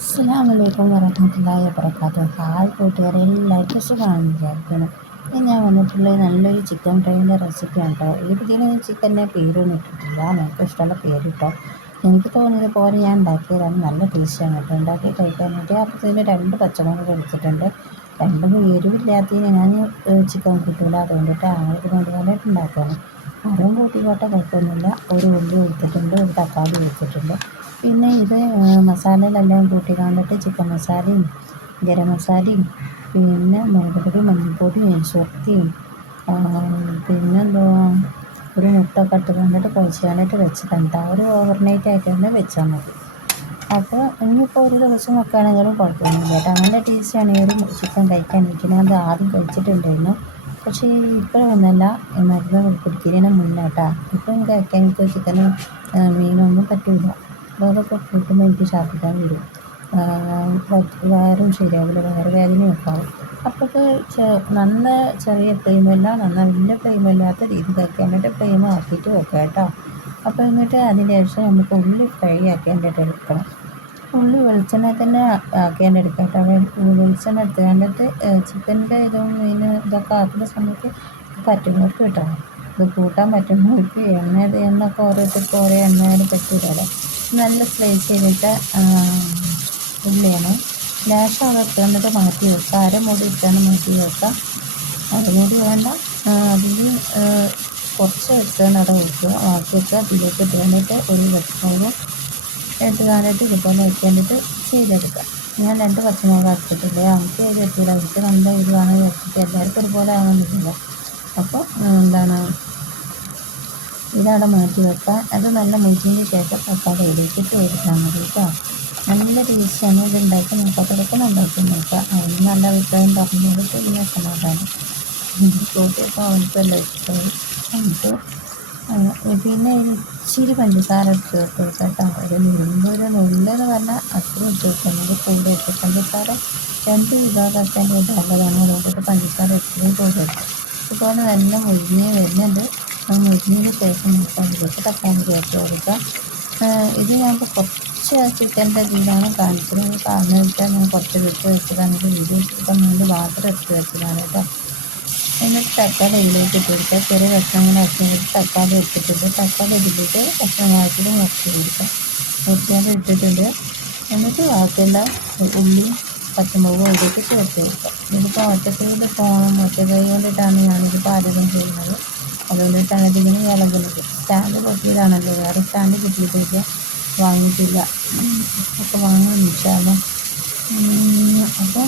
അസ്സലാമലൈക്കും വറഹ്മത്തുള്ളാഹി വബറകാതുഹു. ഹായ് കൂട്ടുകാരെ, എല്ലാവർക്കും സുഖമാണെന്ന് വിചാരിക്കണം. ഇനി ഞാൻ വന്നിട്ടുള്ളത് നല്ലൊരു ചിക്കൻ ഫ്രൈൻ്റെ റെസിപ്പിയാണ് കേട്ടോ. ഇതിന് ചിക്കൻ്റെ പേരൊന്നും ഇട്ടിട്ടില്ല, നമുക്ക് ഇഷ്ടമുള്ള പേര് കേട്ടോ. എനിക്ക് തോന്നിയത് പോലെ ഞാൻ ഉണ്ടാക്കിയതാണ്. നല്ല ടേസ്റ്റാണ് കേട്ടോ ഉണ്ടാക്കി കഴിക്കാനായിട്ട്. അപ്പോൾ ഇതിന് 2 പച്ചമുളക് എടുത്തിട്ടുണ്ട്. രണ്ടും എരിവില്ലാത്തതിന് ഞാൻ ചിക്കൻ കൂട്ടില്ല, അതുകൊണ്ടിട്ട് ആൾക്ക് വേണ്ടിയിട്ട് ഉണ്ടാക്കുകയാണ്. അതും കൂട്ടിക്കോട്ടെ, കുഴപ്പമൊന്നുമില്ല. ഒരു ഉള്ളി എടുത്തിട്ടുണ്ട്, ഒരു തക്കാളി എടുത്തിട്ടുണ്ട്. പിന്നെ ഇത് മസാലകളെല്ലാം കൂട്ടി കണ്ടിട്ട് ചിക്കൻ മസാലയും ഗരം മസാലയും പിന്നെ മുളക് പൊടി, മഞ്ഞൾപ്പൊടി, ചൊത്തിയും പിന്നെന്തോ ഒരു മുട്ടൊക്കെ ഇട്ട് കണ്ടിട്ട് കുഴച്ച് വെച്ചിട്ടുണ്ട്. ഒരു ഓവർനൈറ്റ് ആയിട്ട് തന്നെ വെച്ചാൽ മതി. അപ്പോൾ ഇനിയിപ്പോൾ ഒരു ദിവസം വെക്കുകയാണെങ്കിലും കുഴപ്പമൊന്നുമില്ല കേട്ടോ. നല്ല ടേസ്റ്റാണ് ഈ ഒരു ചിക്കൻ കഴിക്കാനായിട്ട്. ഞാൻ അത് ആദ്യം കഴിച്ചിട്ടുണ്ടായിരുന്നു, പക്ഷേ ഇപ്പോഴൊന്നുമല്ല, മരുന്ന് കുടിക്കുന്നതിന് മുന്നേ കേട്ടോ. ഇപ്പം എനിക്ക് കഴിക്കാൻ ഇപ്പോൾ ചിക്കനും മീനൊന്നും പറ്റില്ല. അതൊക്കെ കൂട്ടുമ്പോൾ എനിക്ക് ഛർദ്ദിക്കാൻ വരും, വയറും ശരിയാവില്ല, വയറുവേദനയൊക്കെ ആവും. അപ്പോൾ നല്ല ചെറിയ ഫ്ലെയിമല്ല, നല്ല വലിയ ഫ്ലെയിമല്ലാത്ത രീതി കഴിക്കാനായിട്ട് ഫ്ലെയിം ആക്കിയിട്ട് വെക്കാം കേട്ടോ. അപ്പോൾ എന്നിട്ട് അതിന് ശേഷം നമുക്ക് ഉള്ളി ഫ്രൈ ആക്കേണ്ടിയിട്ട് എടുക്കണം. ഉള്ളി വെളിച്ചെണ്ണ തന്നെ ആക്കേണ്ടെടുക്കാം കേട്ടോ. വെളിച്ചെണ്ണ എടുത്ത് കണ്ടിട്ട് ചിക്കൻ്റെ ഇതും മീൻ ഇതൊക്കെ ആക്കുന്ന സമയത്ത് പറ്റുന്നവർക്ക് കേട്ടോ. ഇത് കൂട്ടാൻ പറ്റുന്നവർക്ക് എണ്ണയൊക്കെ ഓരോരുത്തർക്ക് ഓരോ എണ്ണയാലും പറ്റില്ലല്ലോ. നല്ല സ്ലൈസ് ചെയ്തിട്ട് ഉള്ളിയാണ് ലാസ്റ്റ് അത് ഇട്ടുകൊണ്ടിട്ട് മാറ്റി വെക്കുക. അരമുടി ഇട്ടാണ് മാറ്റി വെക്കുക. അരമുടി വേണ്ട, അതിൽ കുറച്ച് എടുത്തുകൊണ്ട് അവിടെ വെക്കുക, മാറ്റി വെക്കുക. അതിലേക്ക് ഇട്ടുകൊണ്ടിട്ട് ഒരു പച്ചമുളകും ഇട്ടുകാനായിട്ട് ഇതുപോലെ വെക്കേണ്ടിട്ട് ചെയ്തെടുക്കുക. ഞാൻ 2 പച്ചമുളക് എടുത്തിട്ടില്ലേ, നമുക്ക് ഏത് എത്തിയില്ല, അവർക്ക് നല്ല എരിവാണ് വെച്ചിട്ട് എല്ലാവർക്കും ഒരുപോലെ ആണെന്നില്ല. അപ്പോൾ ഇതവിടെ മാറ്റി വെക്കുക. അത് നല്ല മുരിഞ്ഞതിന് ശേഷം തക്കാളി ഇതിലേക്ക് ഇട്ട് കൊടുത്താൽ മതി കേട്ടോ. നല്ല ടേസ്റ്റാണ് ഇത് ഉണ്ടാക്കി നോക്കാത്തതൊക്കെ ഉണ്ടാക്കി നോക്കുക. അതിന് നല്ല അഭിപ്രായം പറഞ്ഞിട്ട് പിന്നെ സമാധാനം കൂട്ടിയപ്പോൾ അവനക്കല്ല ഇഷ്ടമായി. എന്നിട്ട് പിന്നെ ഇച്ചിരി പഞ്ചസാര ഇട്ട് കൊടുക്കുക കേട്ടോ. ഒരു നുള്ളെന്ന് പറഞ്ഞാൽ അത്രയും ഇട്ട് കൊടുക്കുന്നത് കൂടെ ഇട്ട് പഞ്ചസാര 2 വിധമാക്കാൻ നല്ലതാണ്. അതുകൊണ്ടിട്ട് പഞ്ചസാര എപ്പോഴും കൂടെ ഇട്ട് ഇതുപോലെ നല്ല മുരിഞ്ഞ് വരുന്നുണ്ട്. മുരിഞ്ഞതിന് ശേഷം നമുക്ക് അതിലേക്ക് തക്കാളി ചേർത്ത് കൊടുക്കുക. ഇത് ഞങ്ങൾക്ക് കുറച്ച് ചിക്കൻ്റെ ഇതിലാണ് കാണിച്ചത്. കാരണം വെച്ചാൽ ഞാൻ കുറച്ച് എടുത്ത് വെച്ചതാണ്, വീഡിയോ എടുക്കാൻ വേണ്ടി മാത്രം എടുത്ത് വെച്ചതാണ് കേട്ടോ. എന്നിട്ട് തക്കാളി ഇതിലേക്ക് ഇട്ട് കൊടുക്കുക. ചെറിയ കഷ്ണങ്ങളാക്കി തക്കാളി ഇട്ടിട്ടുണ്ട്. തക്കാളി ഇതിലേക്ക് കഷ്ണങ്ങളാക്കി മുറിച്ച് കൊടുക്കുക. മുറിച്ചാണ്ട് ഇട്ടിട്ടുണ്ട്. എന്നിട്ട് ബാക്കിയെല്ലാം ഉള്ളി പച്ചമുളകും ഇതിലേക്ക് ചേർത്ത് കൊടുക്കുക. ഇതിപ്പോൾ ഒറ്റ കൈ കൊണ്ടിട്ടാണ് ഞാനിത് പാചകം ചെയ്യുന്നത്. അതുകൊണ്ടിട്ടാണ് ഇതിങ്ങനെ ഇളകുന്നത്. സ്റ്റാൻഡ് പൊട്ടിയതാണല്ലോ, വേറെ സ്റ്റാൻഡ് കിട്ടിയിട്ടില്ല, വാങ്ങിയിട്ടില്ല. ഒക്കെ വാങ്ങാൻ ഇൻഷാല്ലാ. അപ്പോൾ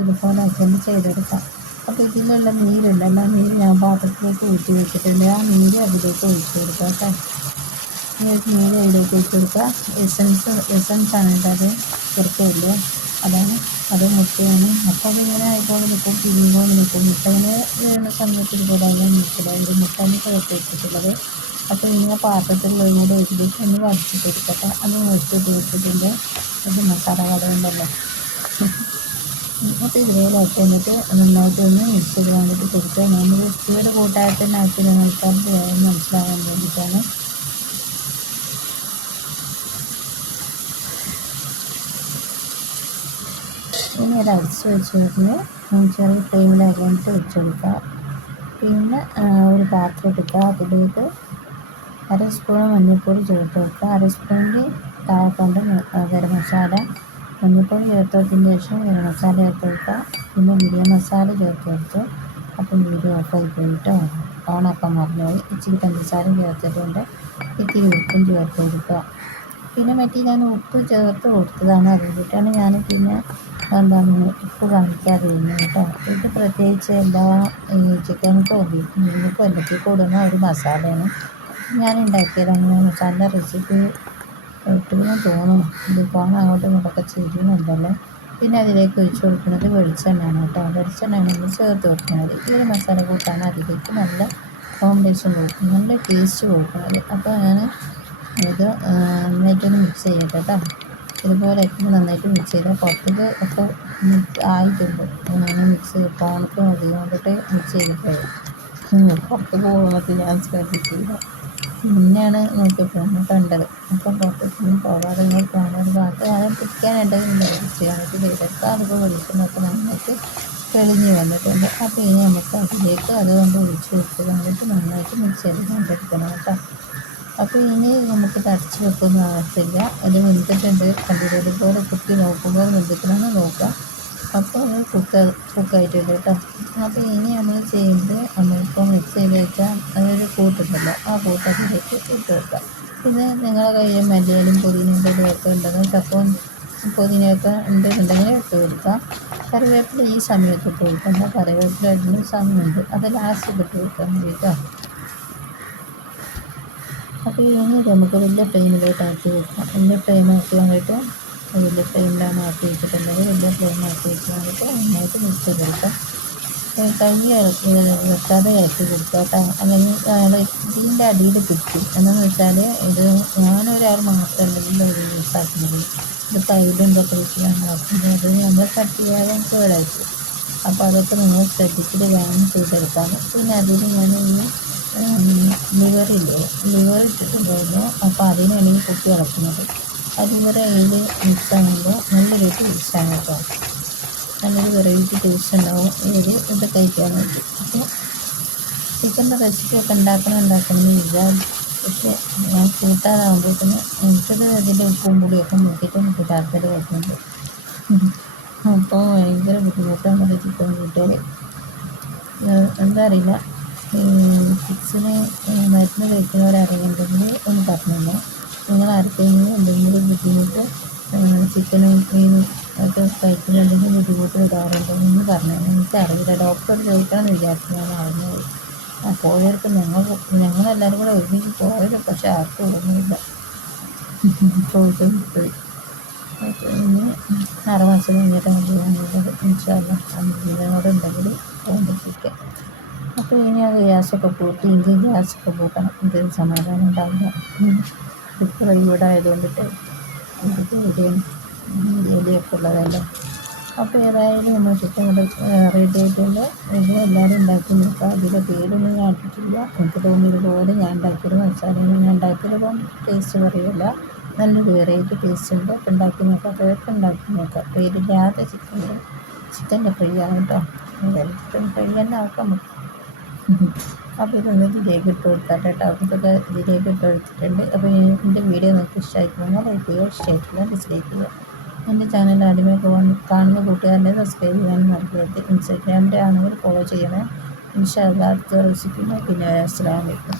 ഇതുപോലെ ആക്കിയൊന്ന് ചെയ്തെടുക്കാം. അപ്പോൾ ഇതിലുള്ള നീരുണ്ടല്ലോ, നീര് ഞാൻ പാത്രത്തിലേക്ക് ഊറ്റി വെച്ചിട്ടുണ്ട്. ആ നീര് അതിലേക്ക് ഒഴിച്ച് കൊടുക്കുക കേട്ടോ. നീര് അതിലേക്ക് ഒഴിച്ച് കൊടുക്കുക. എസൻസാണ് കേട്ടോ, അത് ചെറുക്കില്ലേ, അതാണ്, അത് മുട്ടയാണ്. അപ്പോൾ അതിങ്ങനെ ആയിക്കോണ്ട് നിൽക്കും, പിരിഞ്ഞുകൊണ്ട് നിൽക്കും. മുട്ട ഇങ്ങനെ വീഴുന്ന സമയത്ത് ഇതുപോലെ അതിനെ നിൽക്കില്ല. ഇത് മുട്ടയാണ് ചേർത്ത് വെച്ചിട്ടുള്ളത്. അപ്പോൾ ഇങ്ങനെ പാത്രത്തിലുള്ളത് കൂടെ ഇതിലേക്ക് ഒന്ന് വടിച്ചിട്ട് എടുക്കട്ടെ. അത് വടിച്ചിട്ട് വെച്ചിട്ടുണ്ട്. ഇത് മസാല കട ഉണ്ടല്ലോ. അപ്പോൾ ഇതുപോലെ ആക്കിയിട്ട് നന്നായിട്ട് ഒന്ന് മിക്സ് ചെയ്ത് വേണ്ടിയിട്ട് കൊടുക്കുക. ഞാനൊരു സ്പീഡ് കൂട്ടായിട്ട് തന്നെ ആക്കി നിൽക്കാൻ മനസ്സിലാകാൻ വേണ്ടിയിട്ടാണ്. ഇനി അത് അടിച്ച് വെച്ചിട്ട് ചെറിയ ഫ്ലെയിമിലാക്കിയിട്ട് വെച്ച് കൊടുക്കുക. പിന്നെ ഒരു പാത്രം എടുക്കുക, അതിലേക്ക് 1/2 സ്പൂൺ മഞ്ഞൾപ്പൊടി ചേർത്ത് വെക്കുക. 1/2 സ്പൂണിൽ താഴെക്കൊണ്ട് ഗരം മസാല, മഞ്ഞൾപ്പൊടി ചേർത്തതിന് ശേഷം ഗരം മസാല ചേർത്ത് വെക്കുക. പിന്നെ ബിരിയാണി മസാല ചേർത്ത് വെച്ചു. അപ്പം വീഡിയോ ഓഫായി പോയിട്ടോ, ഓണാക്കാൻ മറന്നുപോയി. ഇച്ചിരി പഞ്ചസാരയും ചേർത്തിട്ടുണ്ട്. ഇത്തിരി ഉപ്പും ചേർത്ത് കൊടുക്കുക. പിന്നെ ഞാൻ ഉപ്പ് ചേർത്ത് കൊടുത്തതാണ്, അതുകൊണ്ടിട്ടാണ് ഞാൻ പിന്നെ ഉപ്പ് കാണിക്കാതെ ഇരുന്നത് കേട്ടോ. ഇത് പ്രത്യേകിച്ച് എല്ലാ ചിക്കനൊക്കെ മീനൊക്കെ എല്ലാത്തിൽ കൂടുന്ന ഒരു മസാലയാണ്. ഞാൻ ഉണ്ടാക്കിയതാണ്. മസാല റെസിപ്പി ഇട്ടെന്ന് തോന്നുന്നു. ഇത് ഫോൺ അങ്ങോട്ടും ഇങ്ങോട്ടൊക്കെ ചെയ്യുന്നുണ്ടല്ലോ. പിന്നെ അതിലേക്ക് ഒഴിച്ച് കൊടുക്കുന്നത് വെളിച്ചെണ്ണയാണ് കേട്ടോ. വെളിച്ചെണ്ണയാണ് ചേർത്ത് കൊടുക്കുന്നത്. ഈ ഒരു മസാല കൂട്ടാണ് അതിലേക്ക് നല്ല കോമ്പിനേഷൻ കൊടുക്കും, നല്ല ടേസ്റ്റ് കൊടുക്കുന്നത്. അപ്പോൾ ഞാൻ ഇത് നന്നായിട്ടൊന്ന് മിക്സ് ചെയ്യട്ടെ കേട്ടോ. ഇതുപോലെ ഏറ്റവും നന്നായിട്ട് മിക്സ് ചെയ്താൽ പുറത്തേക്ക് ഒക്കെ ആയിട്ടുണ്ട്. ഞാൻ മിക്സ് ഫോണൊക്കെ മതി കൊണ്ടിട്ട് മിക്സ് ചെയ്തിട്ട് പുറത്ത് പോകുന്നത് ഞാൻ ശ്രദ്ധിച്ചില്ല. പിന്നെയാണ് നോക്കിയപ്പോഴാണ് കണ്ടത്. അപ്പം പുറത്തൊന്നും പോകാതെ ഇങ്ങനെ പോകണ ഒരു ഭാഗത്ത് അത് പിടിക്കാനുണ്ടെങ്കിൽ ചെയ്യാനായിട്ട് ചെയ്തെടുക്കുക. അതുപോലെ വെളിച്ചെണ്ണൊക്കെ നന്നായിട്ട് തെളിഞ്ഞ് വന്നിട്ടുണ്ട്. അപ്പോൾ ഇനി നമുക്ക് അതിലേക്ക് അതുകൊണ്ട് ഒഴിച്ച് കൊടുത്ത് വന്നിട്ട് നന്നായിട്ട് മിക്സ് ചെയ്ത് കൊണ്ടെടുക്കണം കേട്ടോ. അപ്പോൾ ഇനി നമുക്ക് അടച്ച് വെക്കൊന്നും ആകത്തില്ല. അത് വെന്തിട്ടുണ്ട് കണ്ടിട്ട് ഇതുപോലെ കുത്തി നോക്കുമ്പോൾ വെന്തിട്ടാണ് നോക്കുക. അപ്പോൾ അത് കുക്കായിട്ടുണ്ട് കേട്ടോ. അപ്പോൾ ഇനി നമ്മൾ ചെയ്യുന്നത് നമ്മളിപ്പോൾ മിക്സ് ചെയ്ത് വെച്ചാൽ അതൊരു കൂട്ടുണ്ടല്ലോ, ആ കൂട്ടത്തിലേക്ക് ഇട്ട് വെക്കുക. ഇത് നിങ്ങളുടെ കയ്യിൽ മല്ലിയിലും പുതിനയും പൊടിയൊക്കെ ഉണ്ടെങ്കിൽ ചപ്പവും പുതിനയൊക്കെ ഉണ്ടെന്നുണ്ടെങ്കിൽ ഇട്ട് കൊടുക്കുക. കറിവേപ്പില ഈ സമയത്ത് ഇട്ട് കൊടുക്കണ്ട, കറിവേപ്പില ഇടുന്ന സമയമുണ്ട്, അത് ലാസ്റ്റ് ഇട്ട് കൊടുക്കാൻ വേണ്ടിയിട്ടോ. അപ്പോൾ ഇനി നമുക്ക് വലിയ ഫ്ലെയിമിലോട്ട് ആക്കി വെക്കാം. വലിയ ഫ്ലെയിം ആക്കി വന്നിട്ട് വലിയ ഫ്ലെയിമിലാണ് ആക്കി വെച്ചിട്ടുണ്ടെങ്കിൽ വലിയ ഫ്ലെയിം ആക്കി വെച്ച് വന്നിട്ട് നന്നായിട്ട് മിക്സ് ചെയ്തെടുക്കാം. കൈ വെക്കാതെ ഇറക്കി കൊടുക്കുക കേട്ടോ. അല്ലെങ്കിൽ ഇതിൻ്റെ അടിയിൽ പിടിക്കും. എന്താണെന്ന് വെച്ചാൽ ഇത് ഞാനൊരാൾ മാത്രം ഉണ്ടെങ്കിൽ ഒരു യൂസാക്കുന്നത്, ഇത് തൈലും ഇതൊക്കെ വെച്ചിട്ടാണ് ആക്കുന്നത്. അത് നമ്മൾ കട്ടിയാകാൻ കേടായിരിക്കും. അപ്പോൾ അതൊക്കെ നിങ്ങൾ ശ്രദ്ധിച്ചിട്ട് വേണം ചെയ്തെടുക്കാൻ. പിന്നെ അതിൽ ഞാൻ ലിവറില്ലേ, ലിവർ ഇട്ടിട്ടുണ്ടായിരുന്നു. അപ്പോൾ അതിനാണ് ഈ കുത്തി ഇളക്കുന്നത്. ആ ലിവർ അതിൽ മിക്സ് ആകുമ്പോൾ നല്ലൊരു ടേസ്റ്റാണ് കേട്ടോ. നല്ലൊരു വെറൈറ്റി ടേസ്റ്റ് ഉണ്ടാവും ഇത് കഴിക്കാൻ വേണ്ടി. അപ്പോൾ ചിക്കൻ്റെ റെസിപ്പിയൊക്കെ ഉണ്ടാക്കണമെന്നില്ല, പക്ഷേ ഞാൻ കൂട്ടാതാകുമ്പോഴത്തേന് എനിക്കത് അതിൻ്റെ ഉപ്പും പൊടിയൊക്കെ നോക്കിയിട്ട് എനിക്ക് താല്പര്യം വരുന്നുണ്ട്. അപ്പോൾ ഭയങ്കര ബുദ്ധിമുട്ടാണ് അത് ചിക്കൻ കൂട്ടിയാൽ. എന്താ അറിയില്ല, കിഡ്സിന് മരുന്ന് കഴിക്കുന്നവരറിയുണ്ടെങ്കിൽ ഒന്ന് പറഞ്ഞില്ല. നിങ്ങൾ ആർക്കെങ്കിലും എന്തെങ്കിലും ബുദ്ധിമുട്ട് ചിക്കനും മീനും ഒക്കെ കഴിക്കുന്നുണ്ടെങ്കിൽ ബുദ്ധിമുട്ട് വരാറുണ്ടെന്ന് പറഞ്ഞു. എനിക്കറിയില്ല, ഡോക്ടറോട് ചോദിക്കണമെന്ന് വിചാരിച്ചു ഞാൻ അറിഞ്ഞത്. ആ പോയവർക്ക് ഞങ്ങളെല്ലാവരും കൂടെ ഒരുമിച്ച് പോയത്, പക്ഷെ ആർക്കും ഓർമ്മയില്ല. ചോദിച്ചത് പോയി. ഇനി 6 മാസം കഴിഞ്ഞിട്ടാണ് ചെയ്യാനുള്ളത്. ഇൻഷാല്ലാ ജീവനോട് ഉണ്ടെങ്കിൽ ഓർമ്മിപ്പിക്കാം. അപ്പോൾ ഇനി അത് ഗ്യാസൊക്കെ പൂട്ടി, എനിക്ക് ഗ്യാസൊക്കെ പൂട്ടണം, എന്തൊരു സമാധാനം ഉണ്ടാവില്ല. ഇപ്പോൾ ഇവിടെ ആയതുകൊണ്ടിട്ട് ഇവിടുത്തെ എലിയൊക്കെ ഉള്ളതല്ലേ. അപ്പോൾ ഏതായാലും നമ്മൾ ചിക്കൻ റെഡി ആയിട്ടുണ്ട്. ഇത് എല്ലാവരും ഉണ്ടാക്കി നോക്കുക. അതിൻ്റെ പേരൊന്നും ഞാൻ ഇട്ടിട്ടില്ല. എനിക്ക് തോന്നിയതുപോലെ ഞാൻ ഉണ്ടാക്കിയത് മസാലയൊന്നും ഞാൻ ഉണ്ടാക്കിയത് ടേസ്റ്റ് പറയുമല്ല, നല്ലൊരു വെറൈറ്റി ടേസ്റ്റ് ഉണ്ട്. അപ്പോൾ ഉണ്ടാക്കി നോക്കാം, അതൊക്കെ ഉണ്ടാക്കി നോക്കാം. പേരില്ലാത്ത ചിക്കൻ്റെ ഫ്രൈ ആണ് കേട്ടോ. ചിക്കൻ ഫ്രൈ തന്നെ ആക്കാം നമുക്ക്. അപ്പോൾ ഇതൊന്ന് ഇതിലേക്ക് ഇട്ട് കൊടുക്കാം കേട്ടോ. അപ്പോൾ ഇതൊക്കെ ഇതിലേക്ക് ഇട്ട് കൊടുത്തിട്ടുണ്ട്. അപ്പോൾ എൻ്റെ വീഡിയോ നിങ്ങൾക്ക് ഇഷ്ടമായിട്ടുണ്ടെങ്കിൽ ലൈക്ക് ചെയ്യുക, ഇഷ്ടമായിട്ടില്ല ഡിസ്ലൈക്ക് ചെയ്യുക. എൻ്റെ ചാനൽ ആദ്യമേ കാണുന്ന കൂട്ടുകാരനെ സബ്സ്ക്രൈബ് ചെയ്യാനും മറക്കരുത്. ഇൻസ്റ്റാഗ്രാമിൻ്റെ ആണെങ്കിൽ ഫോളോ ചെയ്യണേ. ഇൻഷാ അല്ലാഹ് അടുത്ത റെസിപ്പി പിന്നെ അസ്സലാമു അലൈക്കും.